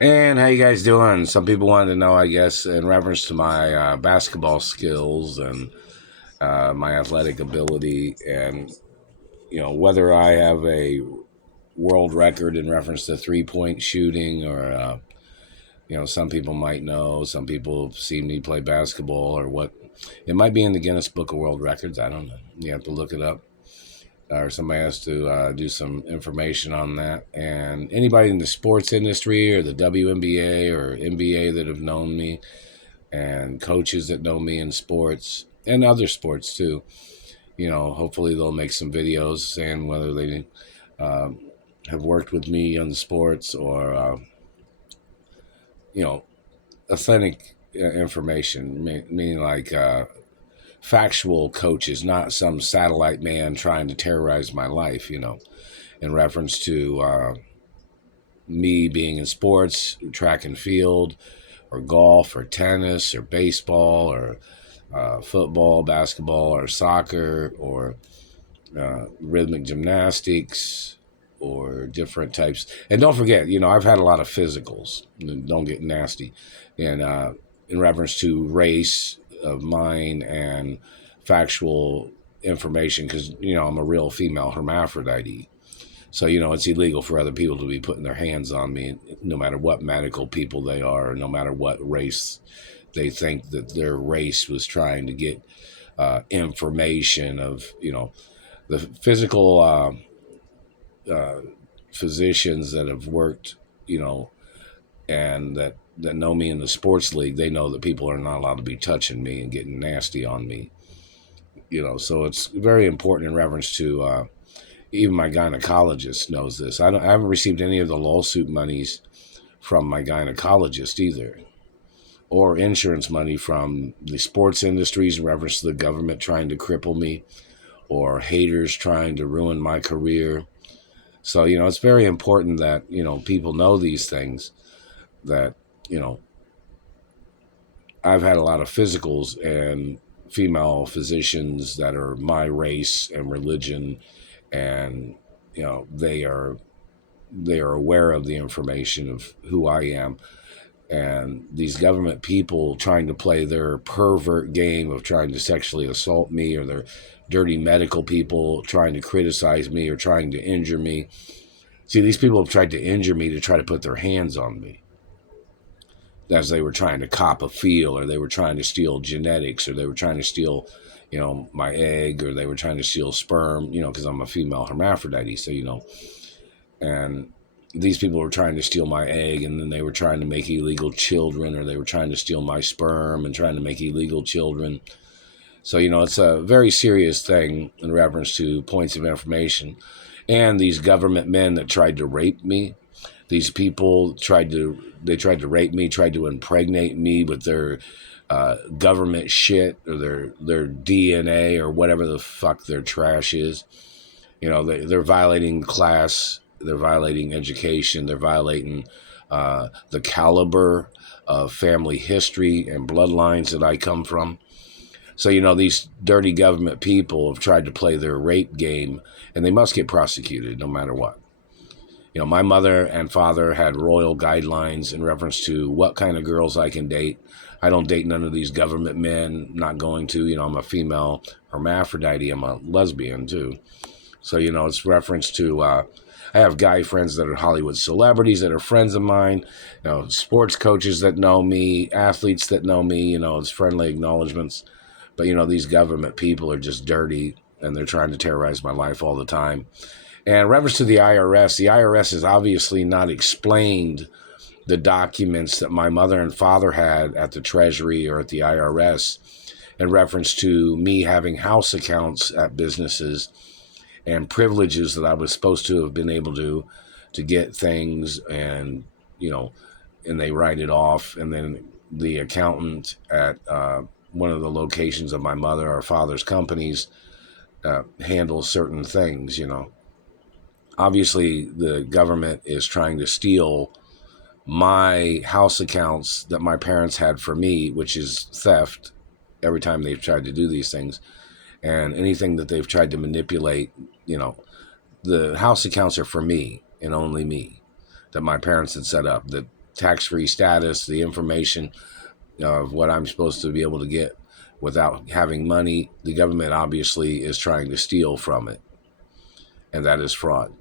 And how you guys doing? Some people wanted to know, I guess, in reference to my basketball skills and my athletic ability, and whether I have a world record in reference to 3-point shooting, or some people might know, some people have seen me play basketball, or what. It might be in the Guinness Book of World Records. I don't know. You have to look it up, or somebody has to do some information on that. And anybody in the sports industry or the WNBA or NBA that have known me, and coaches that know me in sports and other sports too, hopefully they'll make some videos saying whether they uh, have worked with me on the sports, or you know authentic information, meaning like factual coaches, not some satellite man trying to terrorize my life, in reference to me being in sports, track and field, or golf, or tennis, or baseball, or football, basketball, or soccer, or rhythmic gymnastics, or different types. And don't forget, I've had a lot of physicals. Don't get nasty. And in reference to race of mine and factual information, because I'm a real female hermaphrodite. So, it's illegal for other people to be putting their hands on me, no matter what medical people they are, or no matter what race they think that their race was trying to get information of, the physical uh, physicians that have worked, and that know me in the sports league. They know that people are not allowed to be touching me and getting nasty on me. So it's very important in reference to even my gynecologist knows this. I haven't received any of the lawsuit monies from my gynecologist either, or insurance money from the sports industries in reference to the government trying to cripple me, or haters trying to ruin my career. So, it's very important that, people know these things, that, I've had a lot of physicals and female physicians that are my race and religion, and, they are aware of the information of who I am. And these government people trying to play their pervert game of trying to sexually assault me, or their dirty medical people trying to criticize me or trying to injure me. See, these people have tried to injure me to try to put their hands on me, as they were trying to cop a feel, or they were trying to steal genetics, or they were trying to steal, my egg, or they were trying to steal sperm, because I'm a female hermaphrodite. So, and these people were trying to steal my egg, and then they were trying to make illegal children, or they were trying to steal my sperm and trying to make illegal children. So, it's a very serious thing in reference to points of information. And these government men that tried to rape me, these people tried to rape me, tried to impregnate me with their government shit, or their DNA, or whatever the fuck their trash is. They're violating class, they're violating education, they're violating the caliber of family history and bloodlines that I come from. So, these dirty government people have tried to play their rape game, and they must get prosecuted no matter what. My mother and father had royal guidelines in reference to what kind of girls I can date. I don't date none of these government men, not going to. I'm a female hermaphrodite, I'm a lesbian too. So, it's reference to, I have guy friends that are Hollywood celebrities that are friends of mine, sports coaches that know me, athletes that know me, it's friendly acknowledgments. But, these government people are just dirty, and they're trying to terrorize my life all the time. And in reference to the IRS has obviously not explained the documents that my mother and father had at the Treasury or at the IRS in reference to me having house accounts at businesses and privileges that I was supposed to have been able to get things, and and they write it off, and then the accountant at one of the locations of my mother or father's companies handles certain things. Obviously the government is trying to steal my house accounts that my parents had for me, which is theft every time they've tried to do these things. And anything that they've tried to manipulate, the house accounts are for me and only me, that my parents had set up, that tax-free status, the information of what I'm supposed to be able to get without having money. The government obviously is trying to steal from it, and that is fraud.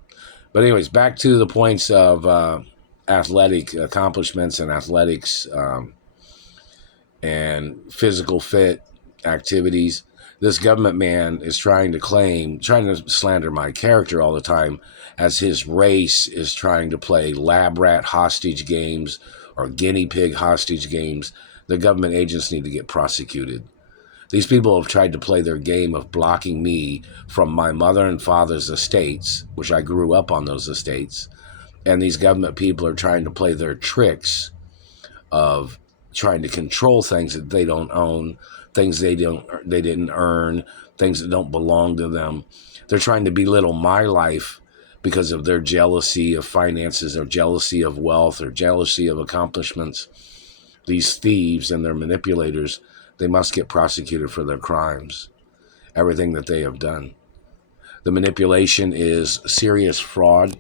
But anyways, back to the points of athletic accomplishments and athletics and physical fit activities. This government man is trying to slander my character all the time, as his race is trying to play lab rat hostage games or guinea pig hostage games. The government agents need to get prosecuted. These people have tried to play their game of blocking me from my mother and father's estates, which I grew up on those estates. And these government people are trying to play their tricks of trying to control things that they don't own, things they didn't earn, things that don't belong to them. They're trying to belittle my life because of their jealousy of finances, or jealousy of wealth, or jealousy of accomplishments. These thieves and their manipulators, they must get prosecuted for their crimes, everything that they have done. The manipulation is serious fraud.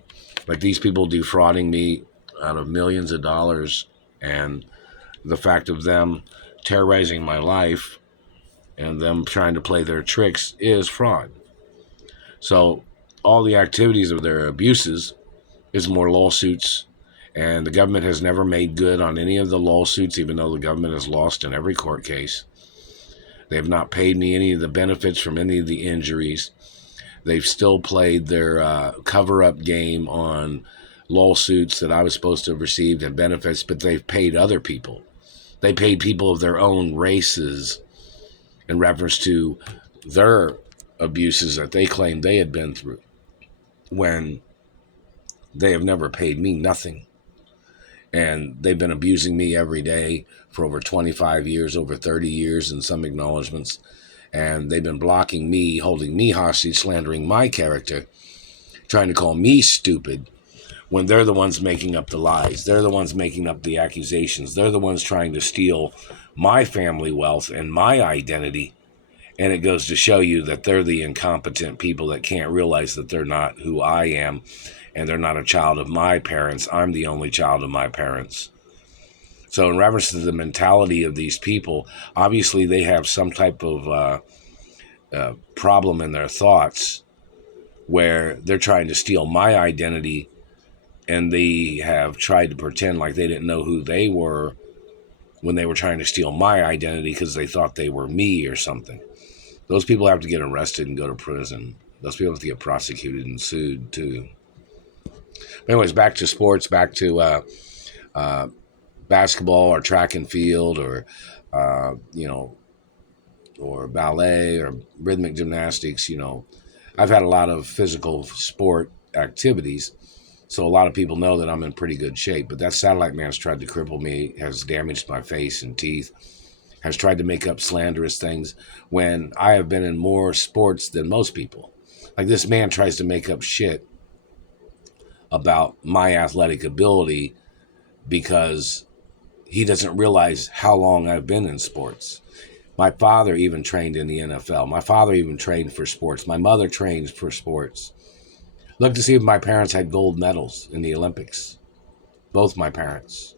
Like, these people defrauding me out of millions of dollars, and the fact of them terrorizing my life and them trying to play their tricks is fraud. So all the activities of their abuses is more lawsuits, and the government has never made good on any of the lawsuits, even though the government has lost in every court case. They have not paid me any of the benefits from any of the injuries. They've still played their cover-up game on lawsuits that I was supposed to have received and benefits, but they've paid other people. They paid people of their own races in reference to their abuses that they claimed they had been through, when they have never paid me nothing. And they've been abusing me every day for over 25 years, over 30 years in some acknowledgments. And they've been blocking me, holding me hostage, slandering my character, trying to call me stupid, when they're the ones making up the lies. They're the ones making up the accusations. They're the ones trying to steal my family wealth and my identity. And it goes to show you that they're the incompetent people that can't realize that they're not who I am, and they're not a child of my parents. I'm the only child of my parents. So in reference to the mentality of these people, obviously they have some type of problem in their thoughts, where they're trying to steal my identity, and they have tried to pretend like they didn't know who they were when they were trying to steal my identity because they thought they were me or something. Those people have to get arrested and go to prison. Those people have to get prosecuted and sued too. But anyways, back to sports, back to basketball or track and field, or or ballet or rhythmic gymnastics. I've had a lot of physical sport activities, so a lot of people know that I'm in pretty good shape. But that satellite man's tried to cripple me, has damaged my face and teeth, has tried to make up slanderous things, when I have been in more sports than most people. Like, this man tries to make up shit about my athletic ability because he doesn't realize how long I've been in sports. My father even trained in the NFL. My father even trained for sports. My mother trains for sports. Look to see if my parents had gold medals in the Olympics. Both my parents.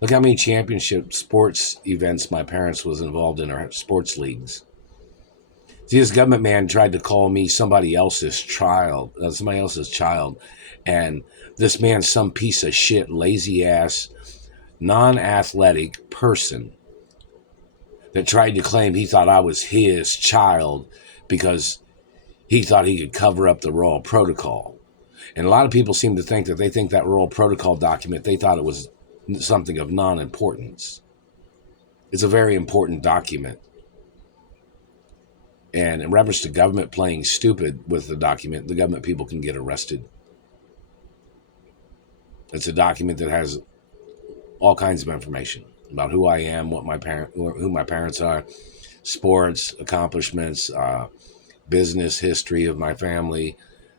Look how many championship sports events my parents was involved in, or sports leagues. See, this government man tried to call me somebody else's child, and this man's some piece of shit, lazy ass, non-athletic person that tried to claim he thought I was his child because he thought he could cover up the Royal Protocol. And a lot of people seem to think that that Royal Protocol document, they thought it was something of non-importance. It's a very important document. And in reference to government playing stupid with the document, the government people can get arrested. It's a document that has all kinds of information about who I am, who my parents are, sports, accomplishments, business history of my family,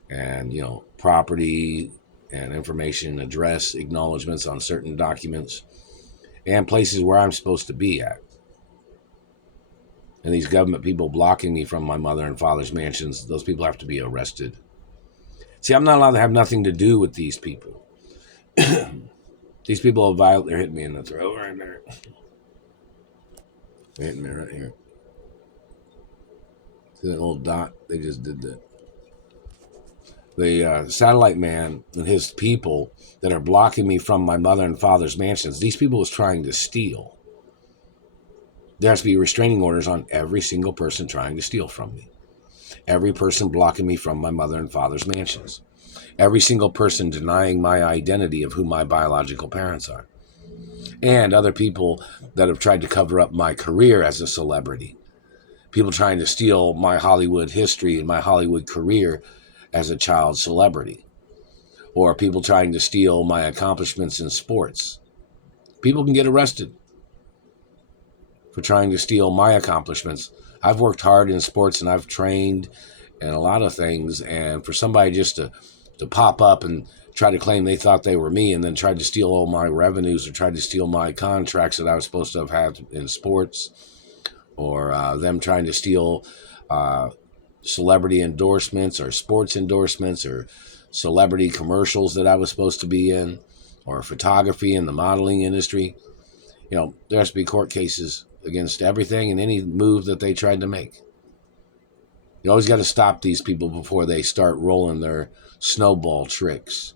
and property and information, address, acknowledgments on certain documents, and places where I'm supposed to be at. And these government people blocking me from my mother and father's mansions, those people have to be arrested. See, I'm not allowed to have nothing to do with these people. These people are violent. They're hitting me in the throat right there. They're hitting me right here. See that little dot? They just did that. The satellite man and his people that are blocking me from my mother and father's mansions, these people is trying to steal. There has to be restraining orders on every single person trying to steal from me. Every person blocking me from my mother and father's mansions. Every single person denying my identity of who my biological parents are. And other people that have tried to cover up my career as a celebrity. People trying to steal my Hollywood history and my Hollywood career as a child celebrity. Or people trying to steal my accomplishments in sports. People can get arrested for trying to steal my accomplishments. I've worked hard in sports and I've trained and a lot of things, and for somebody just to pop up and try to claim they thought they were me and then tried to steal all my revenues or tried to steal my contracts that I was supposed to have had in sports, or them trying to steal celebrity endorsements or sports endorsements or celebrity commercials that I was supposed to be in, or photography in the modeling industry. You know, there has to be court cases against everything and any move that they tried to make. You always got to stop these people before they start rolling their snowball tricks.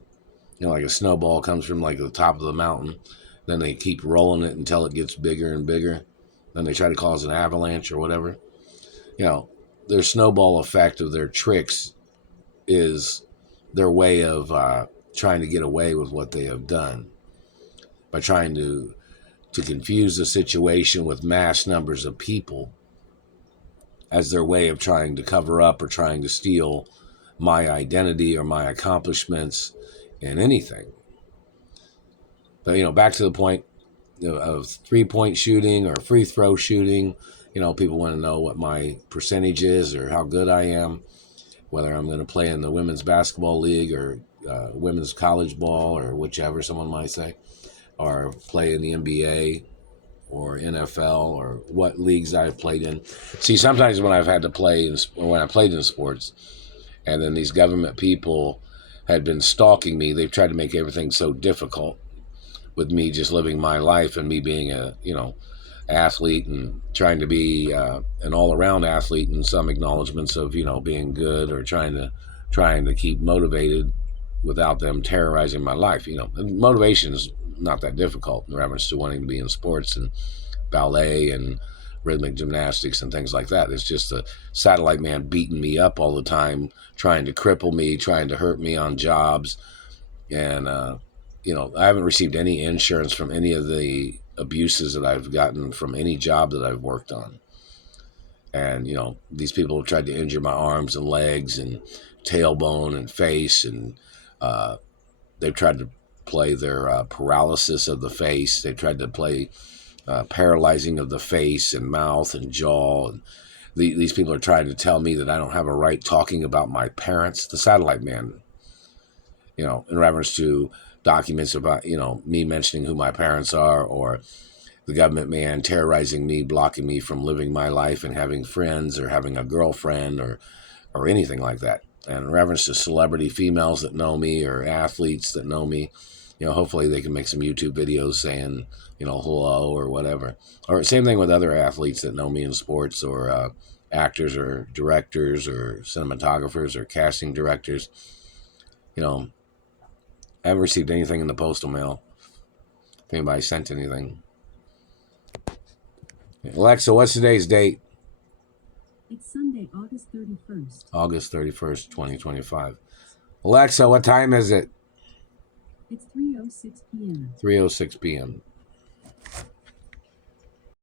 You know, like a snowball comes from like the top of the mountain, then they keep rolling it until it gets bigger and bigger. Then they try to cause an avalanche or whatever. You know, their snowball effect of their tricks is their way of trying to get away with what they have done by trying to confuse the situation with mass numbers of people as their way of trying to cover up or trying to steal my identity or my accomplishments in anything. But, you know, back to the point of 3-point shooting or free throw shooting, you know, people want to know what my percentage is or how good I am, whether I'm going to play in the women's basketball league or women's college ball or whichever someone might say, or play in the NBA or NFL or what leagues I've played in. See, sometimes when I've had to play, when I played in sports, and then these government people had been stalking me, they've tried to make everything so difficult with me just living my life and me being a, you know, athlete and trying to be an all-around athlete and some acknowledgments of, you know, being good or trying to keep motivated without them terrorizing my life. You know, and motivation is not that difficult in reference to wanting to be in sports and ballet and rhythmic gymnastics and things like that. It's just the satellite man beating me up all the time, trying to cripple me, trying to hurt me on jobs. And, you know, I haven't received any insurance from any of the abuses that I've gotten from any job that I've worked on. And, you know, these people have tried to injure my arms and legs and tailbone and face, and they've tried to play their paralysis of the face. They tried to play paralyzing of the face and mouth and jaw. And these people are trying to tell me that I don't have a right talking about my parents. The satellite man, you know, in reference to documents about, you know, me mentioning who my parents are, or the government man terrorizing me, blocking me from living my life and having friends or having a girlfriend or anything like that. And in reference to celebrity females that know me or athletes that know me, you know, hopefully they can make some YouTube videos saying, you know, hello or whatever. Or same thing with other athletes that know me in sports, or actors or directors or cinematographers or casting directors. You know, I haven't received anything in the postal mail. If anybody sent anything. Alexa, what's today's date? It's Sunday, August 31st. August 31st, 2025. Alexa, what time is it? It's 3:06 p.m. 3:06 p.m.